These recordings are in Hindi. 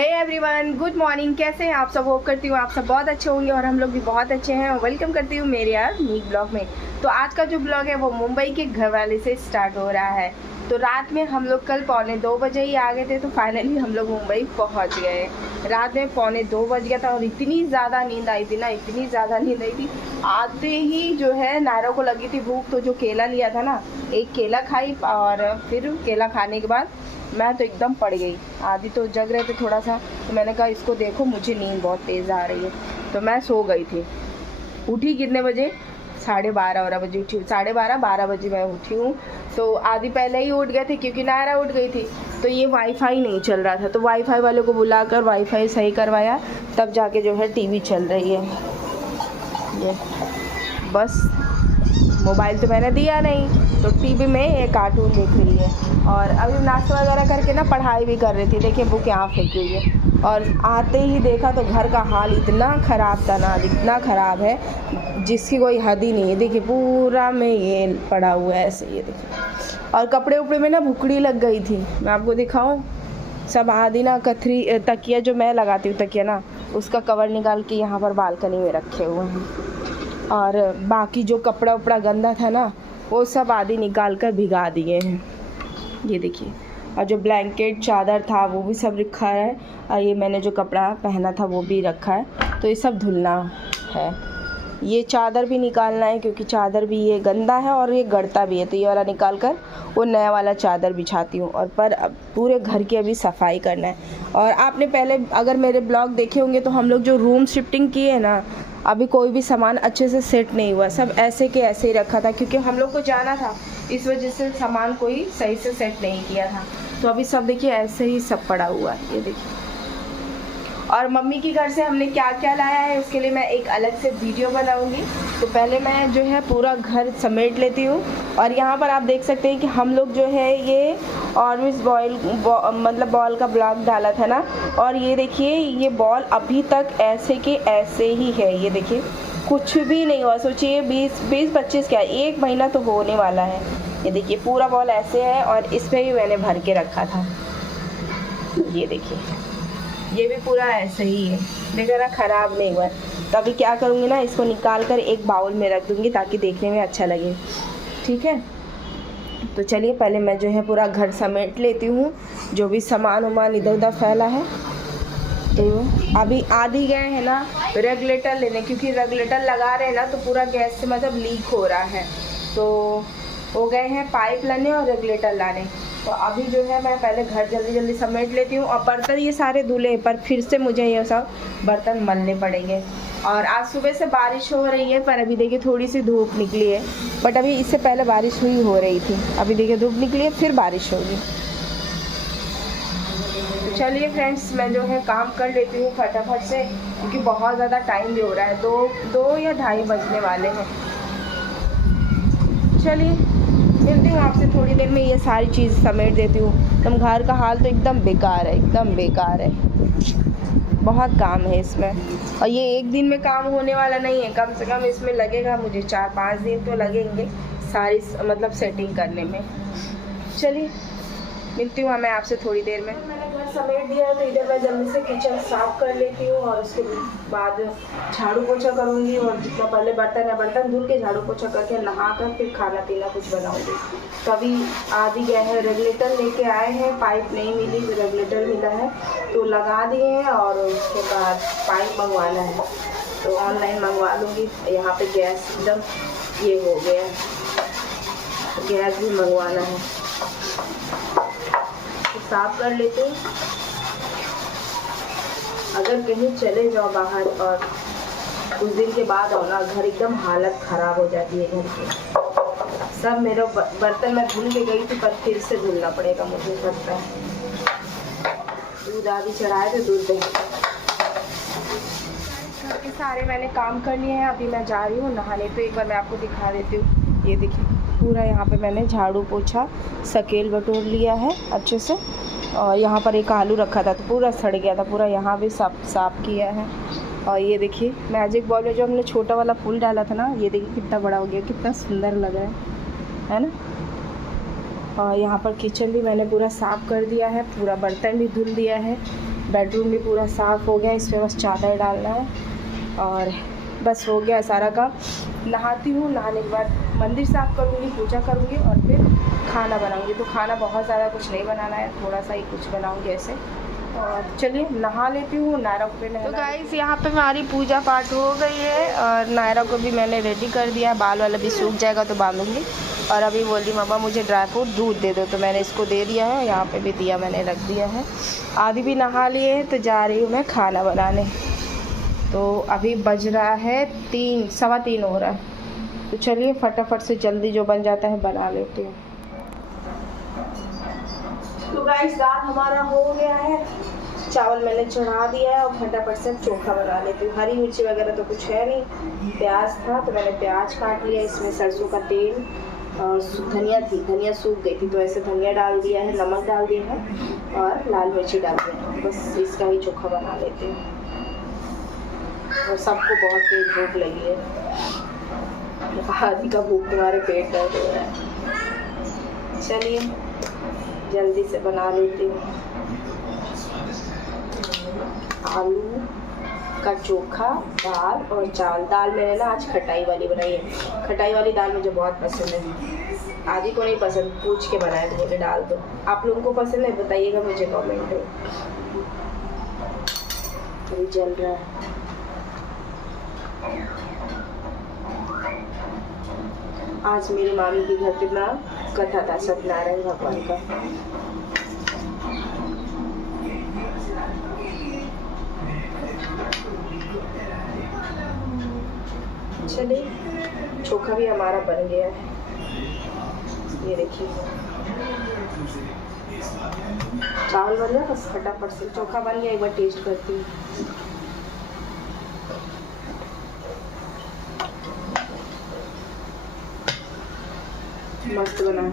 Hey everyone, good morning. कैसे हैं आप सब? होप करती हूँ आप सब बहुत अच्छे होंगे और हम लोग भी बहुत अच्छे हैं। और वेलकम करती हूँ मेरे यार मीक ब्लॉग में। तो आज का जो ब्लॉग है वो मुंबई के घरवाले से स्टार्ट हो रहा है। तो रात में हम लोग कल 2:45 बजे ही आ गए थे, तो फाइनली हम लोग मुंबई पहुँच गए। रात में 2:45 बज गया था और इतनी ज़्यादा नींद आई थी ना, इतनी ज़्यादा नींद आई थी। आते ही जो है नायरा को लगी थी भूख, तो जो केला लिया था ना, एक केला खाई और फिर केला खाने के बाद मैं तो एकदम पड़ गई। आदि तो जग रहे थे थोड़ा सा, तो मैंने कहा इसको देखो मुझे नींद बहुत तेज़ आ रही है, तो मैं सो गई थी। उठी कितने बजे? 12:30 बजे उठी हूँ। 12:30 बजे मैं उठी हूँ। तो आदि पहले ही उठ गए थे क्योंकि नायरा उठ गई थी। तो ये वाईफाई नहीं चल रहा था, तो वाईफाई वाले को बुलाकर वाईफाई सही करवाया, तब जाके जो है टीवी चल रही है। ये बस मोबाइल तो मैंने दिया नहीं, तो टीवी में ये कार्टून देख रही है। और अभी नाश्ता वगैरह करके ना पढ़ाई भी कर रही थी। देखिए बुक यहाँ फेंकी हुई है। और आते ही देखा तो घर का हाल इतना ख़राब था ना, इतना ख़राब है जिसकी कोई हद ही नहीं है। देखिए पूरा में ये पड़ा हुआ है ऐसे, ये देखिए। और कपड़े उपड़े में ना भुकड़ी लग गई थी। मैं आपको दिखाऊं, सब आदि ना कथरी तकिया जो मैं लगाती हूँ तकिया ना, उसका कवर निकाल के यहाँ पर बालकनी में रखे हुए हैं। और बाकी जो कपड़ा उपड़ा गंदा था ना, वो सब आदि निकाल कर भिगा दिए हैं, ये देखिए। और जो ब्लैंकेट चादर था वो भी सब रखा है, और ये मैंने जो कपड़ा पहना था वो भी रखा है। तो ये सब धुलना है। ये चादर भी निकालना है क्योंकि चादर भी ये गंदा है और ये गड़ता भी है, तो ये वाला निकाल कर वो नया वाला चादर बिछाती हूँ। और पर अब पूरे घर की अभी सफाई करना है। और आपने पहले अगर मेरे ब्लॉग देखे होंगे तो हम लोग जो रूम शिफ्टिंग किए हैं ना, अभी कोई भी सामान अच्छे से सेट नहीं हुआ, सब ऐसे के ऐसे ही रखा था क्योंकि हम लोग को जाना था, इस वजह से सामान कोई सही से सेट नहीं किया था। तो अभी सब देखिए ऐसे ही सब पड़ा हुआ है, ये देखिए। और मम्मी के घर से हमने क्या क्या लाया है उसके लिए मैं एक अलग से वीडियो बनाऊंगी। तो पहले मैं जो है पूरा घर समेट लेती हूँ। और यहाँ पर आप देख सकते हैं कि हम लोग जो है ये ऑर्बिस मतलब बॉल का ब्लॉग डाला था ना, और ये देखिए ये बॉल अभी तक ऐसे के ऐसे ही है, ये देखिए कुछ भी नहीं हुआ। सोचिए 20-25 क्या, 1 महीना तो होने वाला है। ये देखिए पूरा बॉल ऐसे है और इस पर भी मैंने भर के रखा था, ये देखिए ये भी पूरा ऐसे ही है, देखा ना, ख़राब नहीं हुआ है। तो अभी क्या करूँगी ना, इसको निकाल कर एक बाउल में रख दूँगी ताकि देखने में अच्छा लगे, ठीक है। तो चलिए पहले मैं जो है पूरा घर समेट लेती हूँ, जो भी सामान वामान इधर उधर फैला है। तो अभी आदि गए हैं ना रेगुलेटर लेने, क्योंकि रेगुलेटर लगा रहे हैं ना तो पूरा गैस से मतलब लीक हो रहा है। तो वो गए हैं पाइप लाने और रेगुलेटर लाने। तो अभी जो है मैं पहले घर जल्दी जल्दी समेट लेती हूँ। और बर्तन ये सारे धुले, पर फिर से मुझे ये सब बर्तन मलने पड़ेंगे। और आज सुबह से बारिश हो रही है, पर अभी देखिए थोड़ी सी धूप निकली है। बट अभी इससे पहले बारिश हो रही थी, अभी देखिए धूप निकली है, फिर बारिश होगी। तो चलिए फ्रेंड्स, मैं जो है काम कर लेती हूँ फटाफट से, क्योंकि बहुत ज़्यादा टाइम भी हो रहा है, 2 या 2:30 बजने वाले हैं। चलिए मिलती हूँ आपसे थोड़ी देर में। ये सारी चीज़ समेट देती हूँ। तुम घर का हाल तो एकदम बेकार है, एकदम बेकार है, बहुत काम है इसमें। और ये एक दिन में काम होने वाला नहीं है, कम से कम इसमें लगेगा मुझे 4-5 दिन तो लगेंगे सारी मतलब सेटिंग करने में। चलिए मिलती हूँ मैं आपसे थोड़ी देर में। मैंने घर समेट दिया है, तो इधर मैं जल्दी से किचन साफ कर लेती हूँ और उसके बाद झाड़ू पोछा करूँगी। और जितना पहले बर्तन है बर्तन धुल के झाड़ू पोछा करके नहा कर फिर खाना पीना कुछ बनाऊँगी। तभी आदि गए हैं रेगुलेटर लेके आए हैं, पाइप नहीं मिली तो रेगुलेटर मिला है तो लगा दिए हैं। और उसके बाद पाइप मंगवाना है तो ऑनलाइन मंगवा लूँगी। यहाँ पे गैस एकदम ये हो गया है, गैस भी मंगवाना है। साफ कर लेते हैं। अगर कहीं चले जाओ बाहर और कुछ दिन के बाद आओ ना, घर एकदम हालत ख़राब हो जाती है घर की। सब मेरा बर्तन मैं धुल के गई थी, पर फिर से धुलना पड़ेगा मुझे लगता है। दूध आदि चढ़ाए थे, दूध दही के सारे मैंने काम कर लिए हैं। अभी मैं जा रही हूँ नहाने। तो एक बार मैं आपको दिखा देती हूँ, ये देखिए पूरा यहाँ पे मैंने झाड़ू पोछा सकेल बटोर लिया है अच्छे से। और यहाँ पर एक आलू रखा था तो पूरा सड़ गया था, पूरा यहाँ भी साफ किया है। और ये देखिए मैजिक बॉल में जो हमने छोटा वाला फूल डाला था ना, ये देखिए कितना बड़ा हो गया, कितना सुंदर लग रहा है ना। और यहाँ पर किचन भी मैंने पूरा साफ़ कर दिया है, पूरा बर्तन भी धुल दिया है। बेडरूम भी पूरा साफ़ हो गया, इसमें बस चादर डालना है और बस हो गया सारा काम। नहाती हूँ, नहाने के बाद मंदिर साफ़ करूँगी, पूजा करूँगी और फिर खाना बनाऊँगी। तो खाना बहुत ज़्यादा कुछ नहीं बनाना है, थोड़ा सा ही कुछ बनाऊँगी ऐसे। और चलिए नहा लेती हूँ, नायरा को फिर। तो गाइस यहाँ पे हमारी पूजा पाठ हो गई है और नायरा को भी मैंने रेडी कर दिया। बाल वाला भी सूख जाएगा तो बांधूँगी। और अभी बोली मम्मा मुझे ड्राई फ्रूट दूध दे दो, तो मैंने इसको दे दिया है। यहाँ पे भी दिया, मैंने रख दिया है। आदि भी नहा लिए हैं, तो जा रही हूँ मैं खाना बनाने। तो अभी बज रहा है 3, 3:15 हो रहा है। तो चलिए फटाफट से जल्दी जो बन जाता है बना लेती हूँ। तो गाइस दाल हमारा हो गया है, चावल मैंने चढ़ा दिया है और फटाफट से चोखा बना लेती हूँ। हरी मिर्ची वगैरह तो कुछ है नहीं, प्याज था तो मैंने प्याज काट लिया। इसमें सरसों का तेल और धनिया थी, धनिया सूख गई थी तो ऐसे धनिया डाल दिया है, नमक डाल दिया है और लाल मिर्ची डाल दिया है। बस इसका ही चोखा बना लेती हूँ। और सबको बहुत तेज भूख लगी है, आदि का भूख तुम्हारे पेट दर्द हो रहा है। चलिए जल्दी से बना लेती हूँ। आलू का चोखा, दाल और चावल। दाल मैंने ना आज खटाई वाली बनाई है। खटाई वाली दाल मुझे बहुत पसंद है, आदि को नहीं पसंद, पूछ के बनाए तो मुझे डाल दो। आप लोगों को पसंद है बताइएगा मुझे कमेंट में। अभी जल रहा है। आज मेरी मामी के घर पे ना कथा था सत्यनारायण भगवान का। चलिए चोखा भी हमारा बन गया है, ये देखिए चावल बन गया। बस फटाफट से चोखा बन गया, एक बार टेस्ट करती हूँ। मस्त बना है।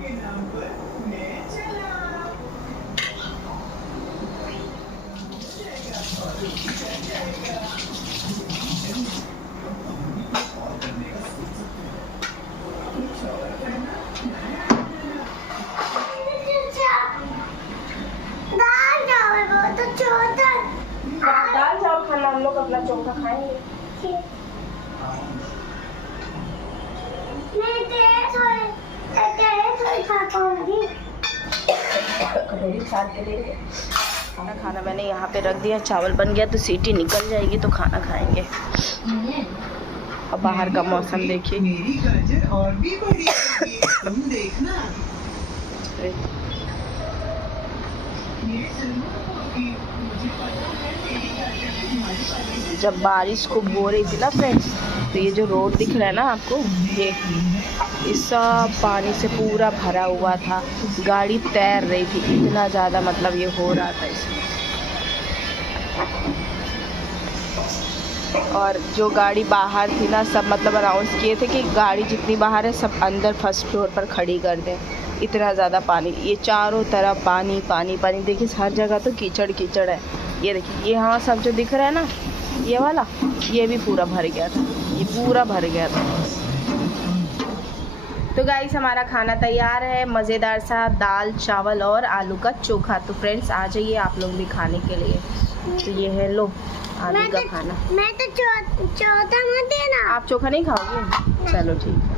दाल चावल खाना, हम लोग अपना चोखा खाएंगे। खाना मैंने यहाँ पे रख दिया, चावल बन गया तो सीटी निकल जाएगी तो खाना खाएंगे। अब बाहर का मौसम देखिए। जब बारिश खूब हो रही थी ना फ्रेंड्स, तो ये जो रोड दिख रहा है ना आपको, ये सब पानी से पूरा भरा हुआ था। गाड़ी तैर रही थी, इतना ज़्यादा मतलब ये हो रहा था इसमें। और जो गाड़ी बाहर थी ना, सब मतलब अनाउंस किए थे कि गाड़ी जितनी बाहर है सब अंदर फर्स्ट फ्लोर पर खड़ी कर दें। इतना ज़्यादा पानी, ये चारों तरफ पानी पानी पानी। देखिए हर जगह तो कीचड़ कीचड़ है। ये देखिए ये हाँ सब जो दिख रहा है ना, ये वाला, ये भी पूरा भर गया था, ये पूरा भर गया था। तो गाइस हमारा खाना तैयार है, मज़ेदार सा दाल चावल और आलू का चोखा। तो फ्रेंड्स आ जाइए आप लोग भी खाने के लिए। तो ये है लो आलू का खाना। मैं तो चौथा मत देना। आप चोखा नहीं खाओगे? चलो ठीक है।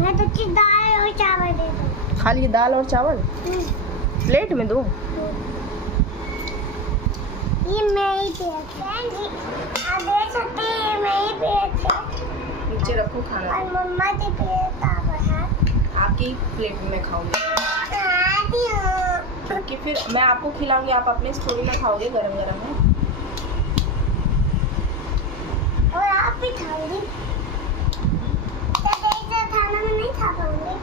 मैं तो दाल और चावल दे दूँ। खाली दाल और चावल प्लेट में दूँ? ये मैं ही प्लेट है, आप देख सकते हैं, मैं ही प्लेट है। नीचे रखो खाना। और मम्मा की प्लेट आपकी प्लेट में मैं खाऊंगी, क्योंकि फिर मैं आपको खिलाऊंगी, आप अपने स्टोरी में खाओगे गरम गरम है। और आप भी खाओगे, खाना में नहीं खा पाऊंगी।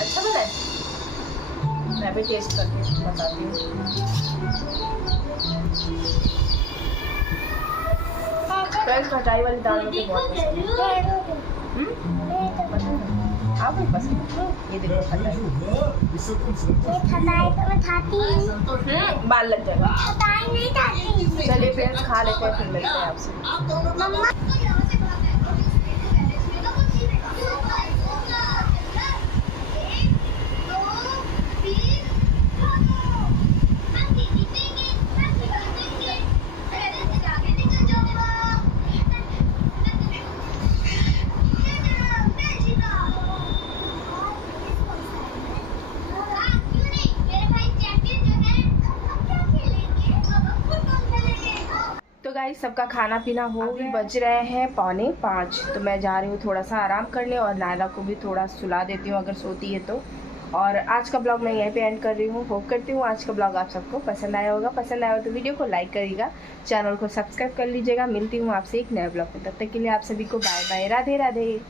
अच्छा बना है, मैं भी टेस्ट करके बताती हूँ। खटाई वाली दाल मुझे बहुत पसंद है। आपको पसंद है? ये देखो खटाई। ये खटाई तो मैं खाती नहीं। बाल लग जाएगा। खटाई नहीं खाती। चलिए फ्रेंड्स, खा लेते हैं, फिर मिलते हैं आपसे। मम्मा तो गाइस, सबका खाना पीना हो गया, बज रहे हैं 4:45। तो मैं जा रही हूँ थोड़ा सा आराम करने और नायला को भी थोड़ा सुला देती हूँ अगर सोती है तो। और आज का ब्लॉग मैं यहीं पे एंड कर रही हूँ। होप करती हूँ आज का ब्लॉग आप सबको पसंद आया होगा। पसंद आया हो तो वीडियो को लाइक करिएगा, चैनल को सब्सक्राइब कर लीजिएगा। मिलती हूँ आपसे एक नए ब्लॉग में, तब तक के लिए आप सभी को बाय बाय, राधे राधे।